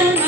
Amen. Mm -hmm.